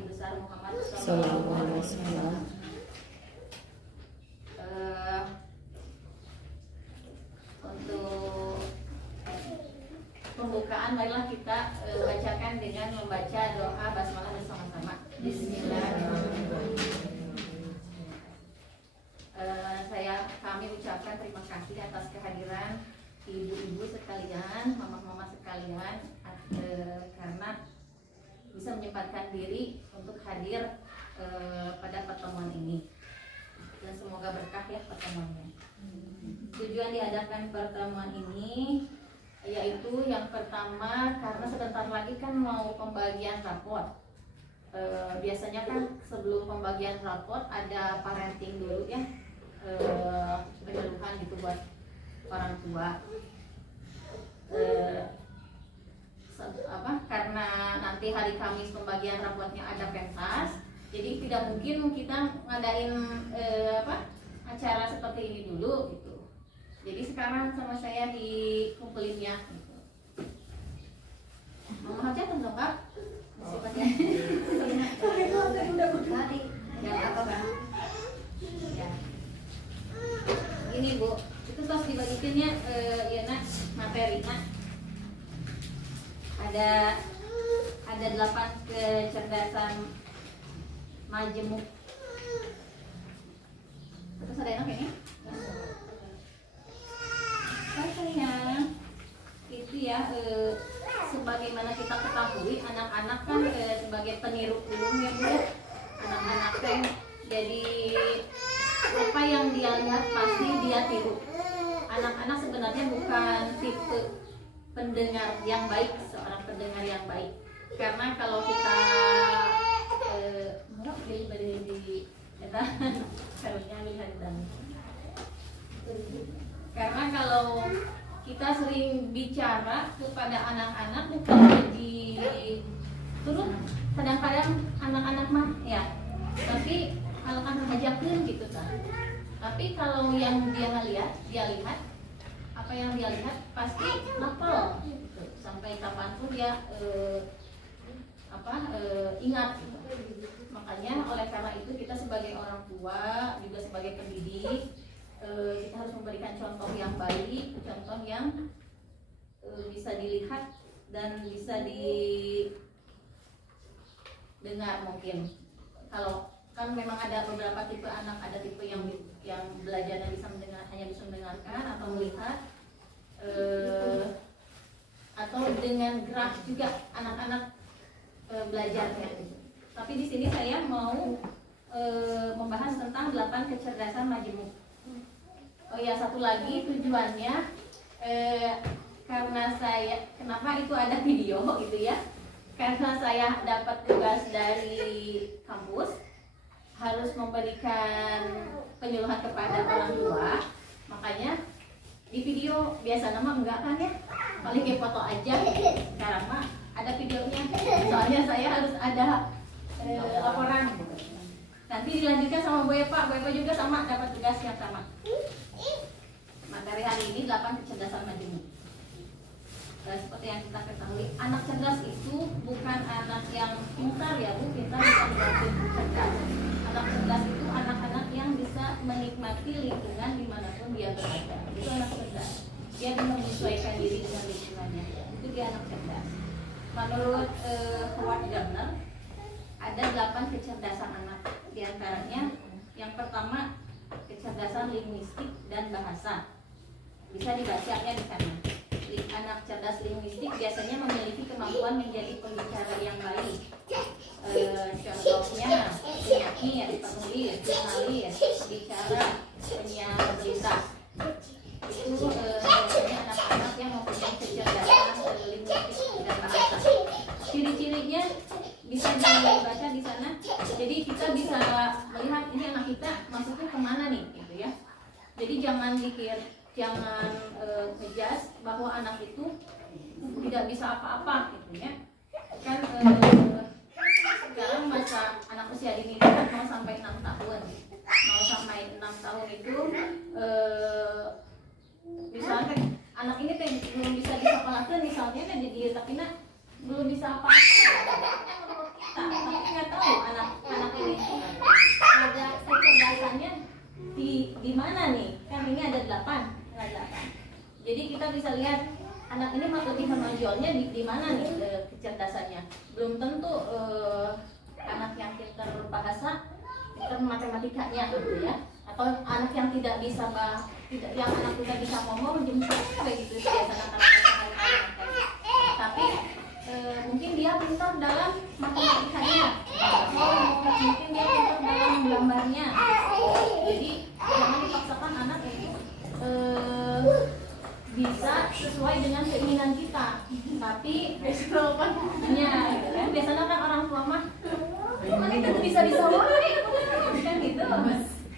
Nabi besar Muhammad Sallallahu alaihi wasallam. Untuk pembukaan marilah kita bacakan dengan membaca doa basmalah bersama-sama. Bismillahirrahmanirrahim. Kami ucapkan terima kasih atas kehadiran ibu-ibu sekalian, mama-mama sekalian, karena bisa menyempatkan diri untuk hadir pada pertemuan ini, dan semoga berkah ya pertemuannya. Tujuan diadakan pertemuan ini yaitu yang pertama karena sebentar lagi kan mau pembagian raport. Biasanya kan sebelum pembagian raport ada parenting dulu ya, penyuluhan gitu buat orang tua. Karena nanti hari Kamis pembagian raportnya ada pentas, jadi tidak mungkin kita ngadain acara seperti ini dulu gitu. Jadi sekarang sama saya dikumpulin ya gitu. Mama aja kan dong Kak? Sifatnya ya apa Bang? Ya. Ini Bu, itu tos dibagikannya ya nak materi nak. Ada 8 kecerdasan majemuk. Terus ada enak ini? Sayang, itu ya sebagaimana kita ketahui anak-anak kan sebagai peniru ulung ya Bu. Anak-anak kan jadi apa yang dia lihat pasti dia tiru. Anak-anak sebenarnya bukan tipe pendengar yang baik, seorang pendengar yang baik. Karena kalau kita karena kalau kita sering bicara kepada anak-anak bukan jadi turun, kadang-kadang anak-anak mah ya, tapi anak-anak ajakin gitu kan. Tapi kalau yang dia lihat apa yang dia lihat pasti hafal gitu. Sampai kapanpun dia ingat. Makanya oleh karena itu kita sebagai orang tua juga sebagai pendidik kita harus memberikan contoh yang baik, contoh yang bisa dilihat dan bisa didengar. Mungkin kalau kan memang ada beberapa tipe anak, ada tipe yang belajarnya hanya bisa mendengarkan atau melihat, atau dengan gerak juga anak-anak belajarnya. Tapi di sini saya mau membahas tentang 8 kecerdasan majemuk. Oh ya, satu lagi tujuannya karena kenapa itu ada video gitu ya? Karena saya dapat tugas dari kampus harus memberikan penyuluhan kepada orang tua, makanya di video biasa nama enggak kan ya, paling kayak foto aja. Sekarang mah ada videonya, soalnya saya harus ada laporan gitu. Nanti dilanjutkan sama Bu Epa juga sama dapat tugas yang sama. Materi hari ini 8 kecerdasan majemuk. Seperti yang kita ketahui, anak cerdas itu bukan anak yang pintar ya Bu, kita bukan berarti cerdas. Anak cerdas itu anak-anak yang bisa menikmati lingkungan dimanapun dia berada. Itu anak cerdas. Dia bisa menyesuaikan diri dengan lingkungannya. Itu dia anak cerdas. Menurut Howard Gardner ada 8 kecerdasan anak. Di antaranya yang pertama kecerdasan linguistik dan bahasa. Bisa dibacanya di sana. Anak cerdas linguistik biasanya memiliki kemampuan menjadi pembicara yang baik. Contohnya penyanyi, penulis, jurnalis, bicara, penyiar berita. Itu biasanya anak-anak yang mempunyai kecerdasan linguistik dan bahasa. Ciri-cirinya bisa dibaca di sana. Jadi kita bisa melihat ini anak kita masuknya kemana nih, gitu ya. Jadi jangan ngejudge bahwa anak itu tidak bisa apa-apa gitu ya. Kan sekarang masa anak usia dini kan mau sampai 6 tahun. Mau sampai 6 tahun itu misalnya anak ini belum bisa disekolahkan misalnya kan jadi tapi belum bisa apa-apa menurut kita, tapi nggak tahu anak ini lebih menonjolnya di mana nih kecerdasannya? Belum tentu anak yang pintar bahasa, pintar matematikanya gitu ya, atau anak yang tidak bisa yang anak tidak bisa ngomong jemput kayak gitu biasanya tapi mungkin dia pintar dalam matematikanya, mungkin dia pintar dalam gambarnya. Jadi jangan dipaksakan anak itu bisa sesuai dengan keinginan kita, tapi ya kan biasanya kan orang tua mah mana itu bisa wae kan gitu.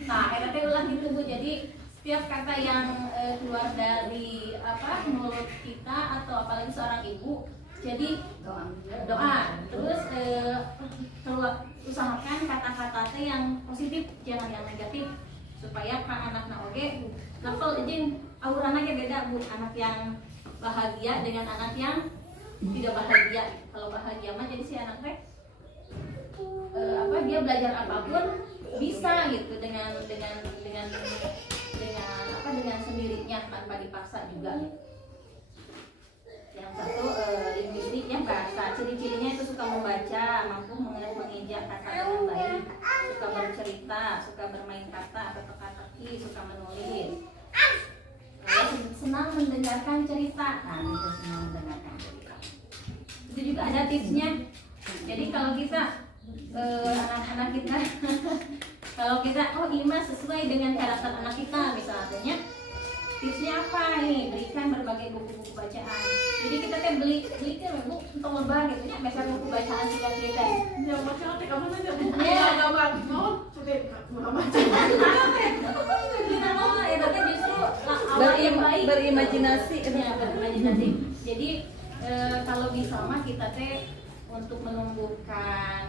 Nah RT ulah gitu Bu, jadi setiap kata yang keluar dari mulut kita atau apalagi seorang ibu jadi doa terus keluar, usahakan kata-kata yang positif jangan yang negatif supaya kan anak oge level izin aurana ge beda Bu, anak yang bahagia dengan anak yang tidak bahagia. Kalau bahagia mah jadi si anak teh dia belajar apapun bisa gitu dengan sendirinya tanpa dipaksa juga. Yang satu linguistiknya bahasa, ciri-cirinya itu suka membaca, mampu menginjak kata dengan baik, suka bercerita, suka bermain kata atau teka-teki, suka menulis, senang mendengarkan cerita. Nah itu senang mendengarkan cerita. Itu juga ada tipsnya. Jadi kalau kita anak-anak kita kalau kita ini sesuai dengan karakter anak kita misalnya, tipsnya apa nih? Berikan berbagai buku-buku bacaan. Jadi kita kan beli Bu untuk lebar gitu ya, biasa buku bacaan kita. Ya baca nanti kamu aja. Ya gambar. Oh, sudah baca. Itu justru awal yang baik. Berimajinasi. Ya, berimajinasi. Jadi kalau bisa mah kita teh untuk menumbuhkan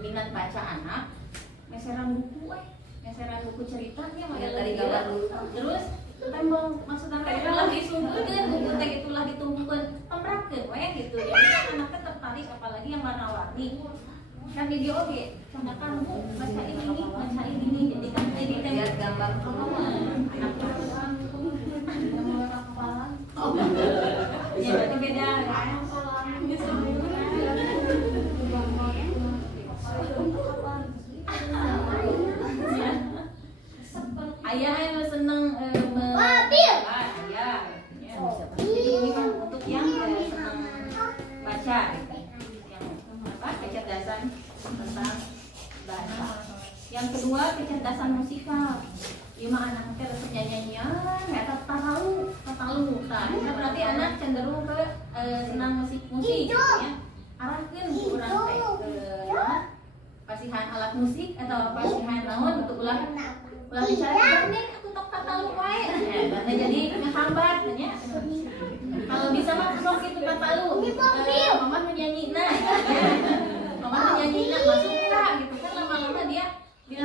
minat baca anak, meseran buku ceritanya dari gambar dulu. Terus tembong maksudnya ulah disungkeun buku teh itulah ditumpukeun pemrakeun we gitu. Jadi anaknya tertarik apalagi yang warna-warni. Kan video oke, contohkan Bu baca ini jadi kan jadi lihat gambar anak kepala. Ya beda kan. Ayah yang seneng jadi ini kan untuk yang senang baca gitu. Yang kecerdasan tentang bahasa. Yang kedua kecerdasan musikal. Lima anak harus nyanyian, nggak tahu. Nah, itu berarti anak cenderung ke senang musik gitu ya. Arahkan kurang pasihan alat musik atau pasihan naon untuk ulah bicara nih aku tok tahu wae. Nah, jadi ngehambat nya. Kalau bisa mah sok itu tahu. Mama menyanyi mama menyanyi masuk gitu kan lama-lama dia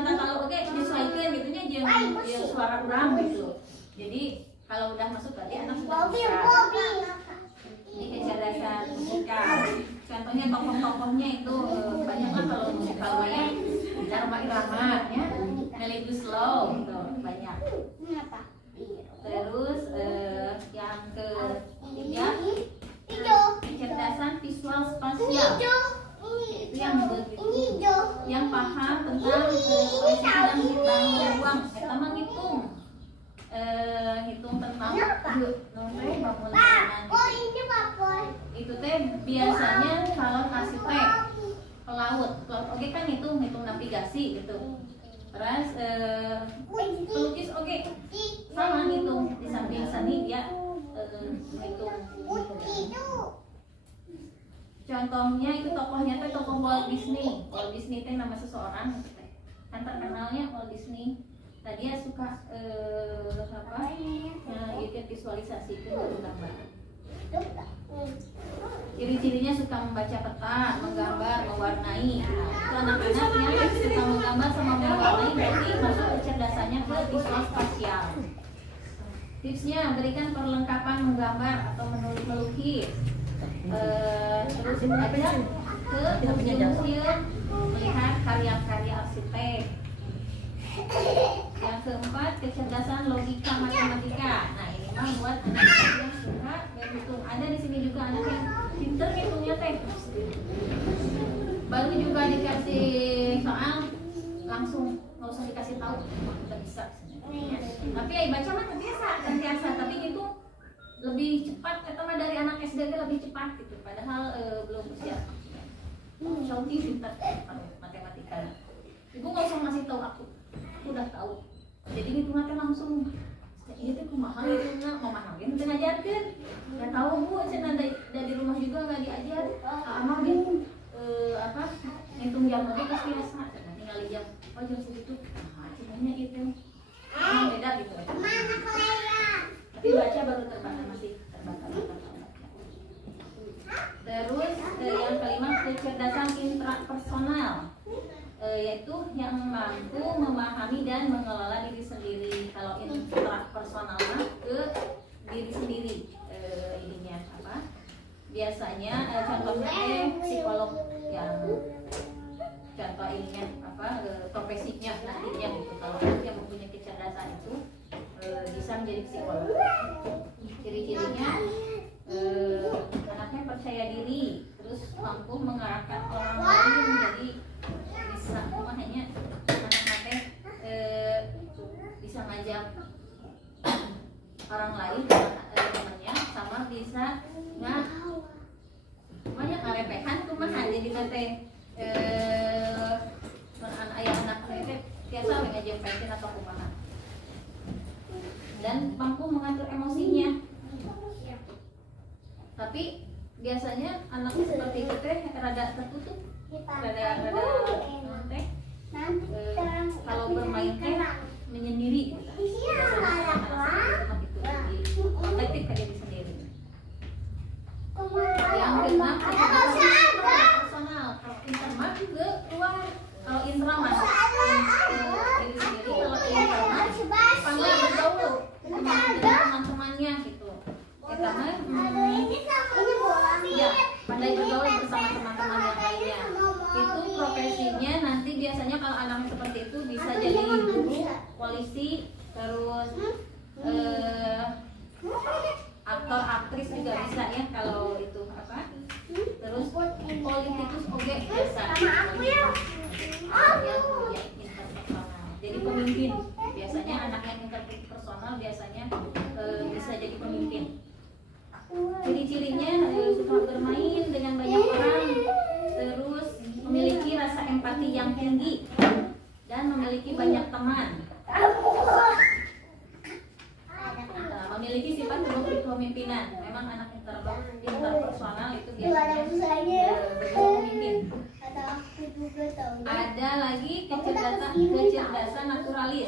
tahu oke disesuaikan gitu nya jeung suara urang gitu. Jadi kalau udah masuk berarti anak sudah bisa. Ini kecerdasan musikal. Contohnya tokoh-tokohnya itu banyaklah kalau musikal ya. Dharma Irama ya, Melly Guslow gitu banyak. Terus yang ketiga kecerdasan visual spasial. Itu yang paham tentang posisi dan bangun ruang. Kita menghitung tentang itu teh biasanya calon arsitek pelaut oke kan hitung navigasi gitu. Terus pelukis oke sama hitung di samping seni dia hitung. Contohnya itu tokohnya teh tokoh Walt Disney. Walt Disney teh nama seseorang kan terkenalnya Walt Disney. Tadi dia suka ikut visualisasi itu gambar. Ciri-cirinya suka membaca peta, menggambar, mewarnai. Itu anak-anaknya suka menggambar sama mewarnai berarti masuk kecerdasannya ke visual spasial. Tipsnya berikan perlengkapan menggambar atau melukis. Terus ajak ke museum melihat karya-karya arsitek. Yang keempat kecerdasan logika matematika. Nah ini rumah buat anak-anak yang suka berhitung. Ada di sini juga anak yang pinter ngitungnya teh. Baru juga dikasih soal langsung nggak usah dikasih tahu, udah bisa. Tapi ya baca mah terbiasa, tapi itu lebih cepat. Kata mah dari anak SD lebih cepat gitu. Padahal belum usia. Shopee pinter matematika. Ibu nggak usah ngasih tahu aku udah tahu. Jadi ngitungnya langsung. Iya tuh kumaha ngitungnya, mama lagi nanti ngajarkan. Nggak tahu bu, saya dari rumah juga nggak diajar. Amang gitu ngitung jam aja kas biasa. Tinggal jam, oh jam segitu. Nah, sebenarnya itu emang beda gitu. Tapi baca baru terbatas, masih terbatas. Terus yang kelima kecerdasan intrapersonal, yaitu yang mampu memahami dan mengelola diri sendiri. Kalau intrapersonal ke diri sendiri, ininya apa? Biasanya contohnya psikolog yang contoh ininya apa profesinya nantinya gitu. Kalau anak yang mempunyai kecerdasan itu bisa menjadi psikolog. Ciri-cirinya anaknya percaya diri, terus mampu mengarahkan orang lain, jadi bisa hanya anak-anaknya bisa ngajak orang lain temannya, sama bisa banyak ngarepehan kumaha jadi nanti ayah anak teh biasa ngajempetin atau kumaha, dan mampu mengatur emosinya. Tapi biasanya anak seperti itu teh rada tertutup, rada teh kalau bermain teh menyendiri gitu. Biasanya anak itu kolektif kayak diri sendiri. Yang keenam personal. Kalau internal ke luar. Kalau internal masuk diri sendiri. Kalau internal pandai bergaul dengan teman-temannya gitu. Kita ya pandai bergaul bersama teman-teman yang lainnya. Itu profesinya nanti biasanya kalau anaknya seperti itu bisa jadi guru, polisi, terus aktor aktris juga bisa ya kalau itu apa, terus politikus oke biasa yang punya interpersonal jadi pemimpin. Biasanya anak yang interpersonal biasanya bisa jadi pemimpin. Ciri-cirinya suka bermain dengan banyak orang, terus memiliki rasa empati yang tinggi dan memiliki banyak teman. Memiliki sifat kepemimpinan. Memang anak interpersonal itu biasanya pemimpin. Ada lagi kecerdasan naturalis.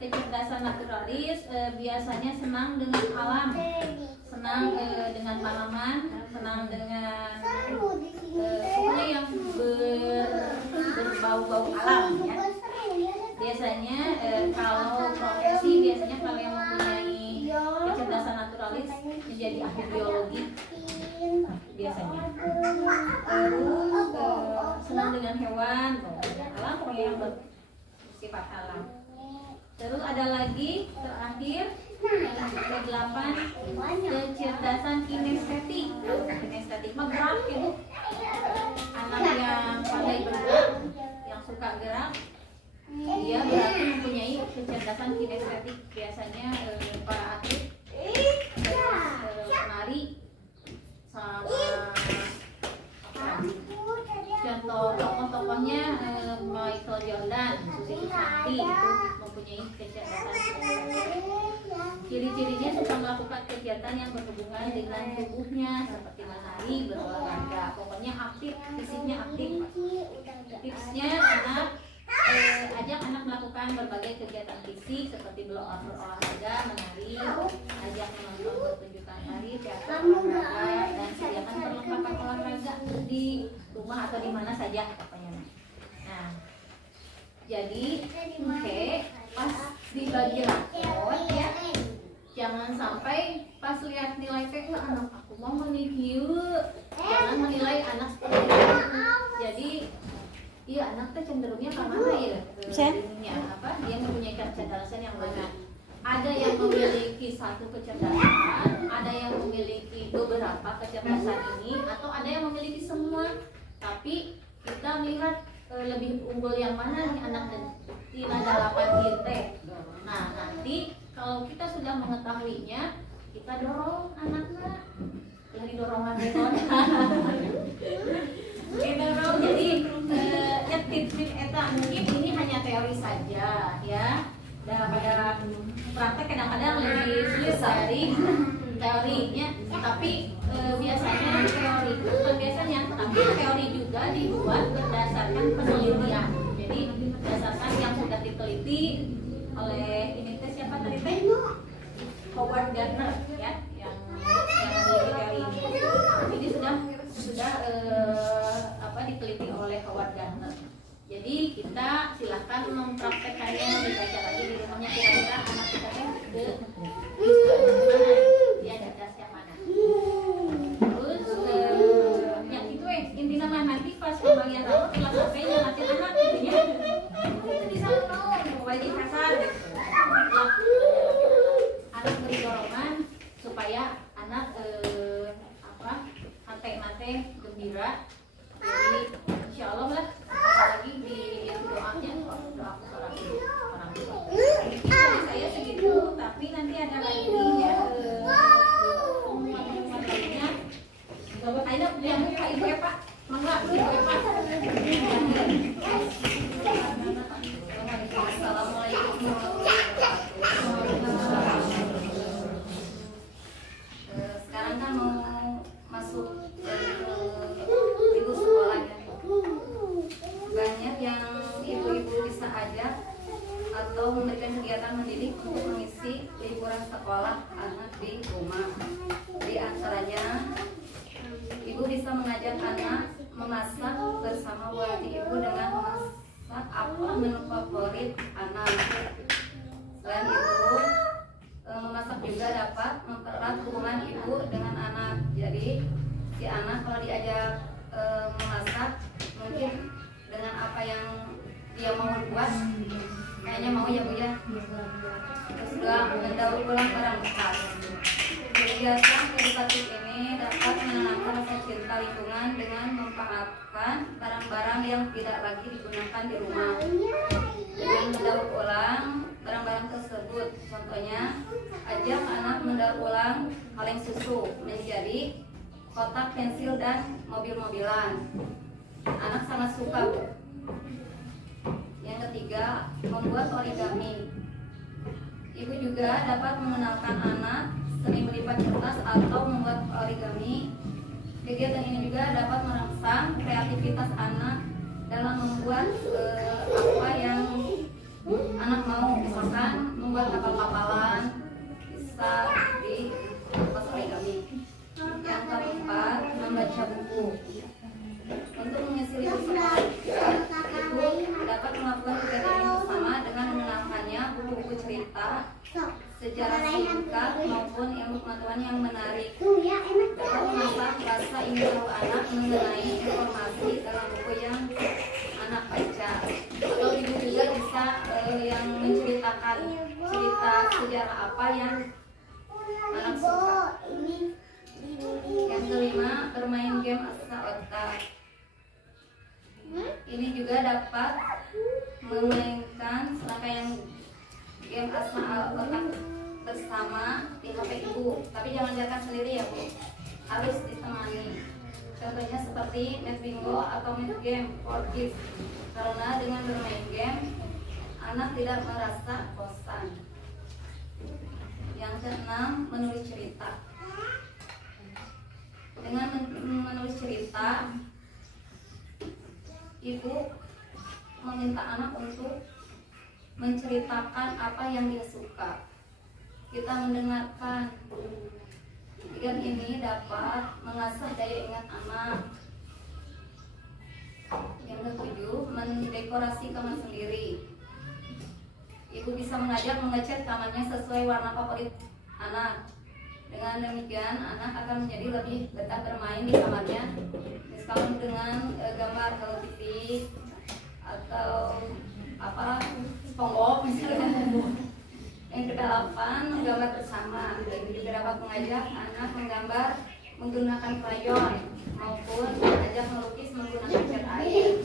Kecerdasan naturalis biasanya senang dengan alam, senang dengan tanaman, senang dengan pokoknya yang berbau-bau alam ya. Biasanya kalau profesi biasanya kalau yang mempunyai kecerdasan naturalis menjadi ahli biologi biasanya. Terus senang dengan hewan, alam, pokoknya yang bersifat alam. Terus ada lagi terakhir yang ke-8 kecerdasan kinestetik. Kinestetik mah gerak gitu. Anak yang pandai bergerak, yang suka gerak, dia berarti mempunyai kecerdasan kinestetik. Biasanya para atlet, penari, sama contoh tokoh-tokohnya Michael Jordan, Susi Susanti itu mempunyai kecerdasan. Ciri-cirinya suka melakukan kegiatan yang berhubungan dengan tubuhnya seperti menari, berolahraga, pokoknya aktif, fisiknya aktif. Tipsnya anak ajak anak melakukan berbagai kegiatan fisik seperti berolahraga, menari, ajak menonton pertunjukan tari, teater, olahraga, dan sediakan perlengkapan olahraga di rumah atau di mana saja pokoknya. Nah, jadi pas dibagi rapot ya, jangan sampai pas lihat nilai teh anak aku mau menilai, jangan menilai anak seperti itu. Jadi iya anak teh cenderungnya ke mana ya? Ininya apa? Dia mempunyai kecerdasan yang bagus. Ada yang memiliki 1 satu kecerdasan, ada yang memiliki beberapa kecerdasan ini, atau ada yang memiliki semua. Tapi kita melihat lebih unggul yang mana nih anak di dalapan kita. Nah, nanti kalau kita sudah mengetahuinya, kita dorong anaknya lagi dorongan metode. Didorong. Jadi ya tips eta mungkin ini hanya teori saja ya. Daripada praktek kadang-kadang lebih sulit dari teorinya. Tapi biasanya teori itu bukan biasanya, tapi teori juga dibuat berdasarkan penelitian. Jadi berdasarkan yang sudah diteliti oleh ini teh siapa tadi teh? Howard Gardner ya, yang meneliti teori ini. Ini sudah diteliti oleh Howard Gardner. Jadi kita silahkan mempraktekannya, dibaca lagi di rumahnya, kira-kira anak kita teh mana, dia cerdas yang mana. Terus yang itu intinya mah nanti pas pembagian rapat kelas HP-nya nanti anak gitu ya. Itu bisa mau wajib kasar gitu. Harus beri dorongan supaya anak hati gembira. Jadi insya Allah lah, apalagi di doanya, doa orang tua. Saya segitu, tapi nanti ada lagi ya pengumuman lainnya. Ayo yang Ibu Epa, mangga Ibu Epa. Assalamualaikum warahmatullahi wabarakatuh. Sekarang kan mau masuk libur sekolah ya. Banyak yang ibu-ibu bisa ajak atau memberikan kegiatan mendidik untuk mengisi liburan sekolah anak di rumah. Di antaranya, ibu bisa mengajak anak memasak bersama wali ibu dengan memasak apa menu favorit anak. Selain itu, memasak juga dapat mempererat hubungan ibu dengan anak. Jadi si anak kalau diajak memasak, mungkin dengan apa yang dia mau buat, kayaknya mau ya Bu ya. Terus juga mendaur ulang barang bekas. Kegiatan edukatif ini dapat menanamkan rasa cinta lingkungan dengan memanfaatkan barang-barang yang tidak lagi digunakan di rumah. Dengan mendaur ulang barang-barang tersebut, contohnya ajak anak mendaur ulang kaleng susu menjadi kotak pensil dan mobil-mobilan. Anak sangat suka Bu. Yang ketiga, membuat origami. Ibu juga dapat mengenalkan anak seni melipat kertas atau membuat origami. Kegiatan ini juga dapat merangsang kreativitas anak dalam membuat apa yang anak mau. Misalkan membuat kapal-kapalan, bisa di kertas origami. Yang keempat, membaca buku. Untuk mengisi libur sekolah, ibu dapat melakukan kegiatan ini bersama dengan mengenalkannya buku-buku cerita, sejarah singkat maupun ilmu pengetahuan yang menarik. Dapat mengasah rasa ingin tahu anak mengenai informasi dalam buku yang anak baca. Atau ibu juga bisa yang menceritakan cerita sejarah apa yang anak suka. Yang kelima, bermain game asa otak. Ini juga dapat memainkan serangkaian game asa otak bersama di HP ibu. Tapi jangan jalan sendiri ya Bu, harus ditemani. Contohnya seperti Net Bingo atau Net Game for Kids. Karena dengan bermain game, anak tidak merasa bosan. Yang keenam, menulis cerita. Dengan menulis cerita, ibu meminta anak untuk menceritakan apa yang dia suka. Kita mendengarkan. Kegiatan ini dapat mengasah daya ingat anak. Yang ketujuh, mendekorasi kamar sendiri. Ibu bisa mengajak mengecat kamarnya sesuai warna favorit anak. Dengan demikian, anak akan menjadi lebih betah bermain di kamarnya, misalkan dengan gambar Hello Kitty atau apa SpongeBob misalnya. Yang kedelapan, menggambar bersama. Jadi dapat mengajak anak menggambar menggunakan krayon maupun mengajak melukis menggunakan cat air.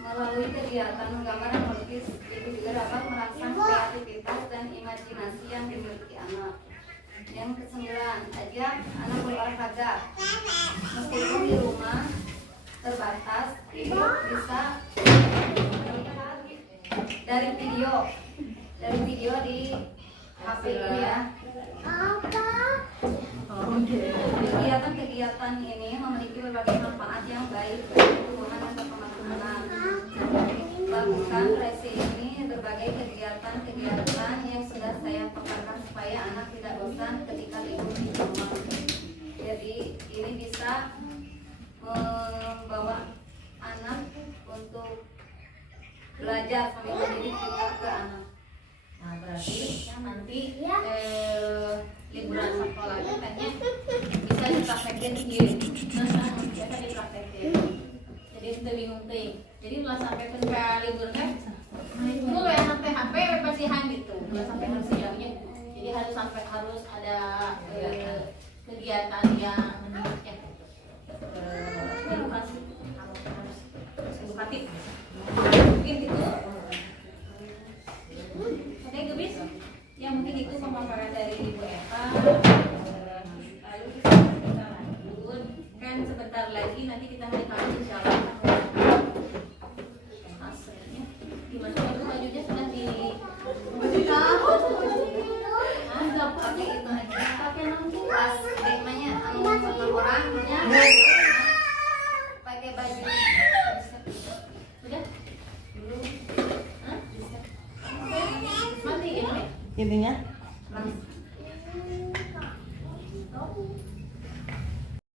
Melalui kegiatan menggambar dan melukis itu juga dapat merangsang kreativitas dan imajinasi yang dimiliki anak. Yang kesembilan, ajak anak berolahraga. Meskipun di rumah terbatas, ibu bisa dari video di HP ini ya. Kegiatan-kegiatan ini memiliki berbagai manfaat yang baik bagi pertumbuhan dan perkembangan anak. Lakukan resi ini berbagai kegiatan-kegiatan yang sudah saya paparkan supaya anak tidak bosan ketika libur di rumah. Jadi ini bisa membawa anak untuk belajar sambil mendidik juga ke anak. Nah, berarti nanti liburan sekolah katanya bisa dipraktekin di biasa dipraktekin. Jadi itu bingung tuh. Jadi ulah sampai ke libur kan, itu ya sampai HP pasihan gitu. Ulah sampai harus siapnya. Jadi harus ada kegiatan yang mendidiknya. Edukasi harus edukatif. Mungkin itu. Oke, Gebis. Ya mungkin itu pemaparan dari Ibu Eva. Lalu kita lanjut. Kan sebentar lagi nanti kita hari Kamis insyaallah. Hasilnya gimana? Bajunya sudah di nggak pakai itu aja. Pakai nanti pas temanya sama orangnya. Pakai baju. Sudah? Belum. Hah? Mati ya? Intinya Langsung.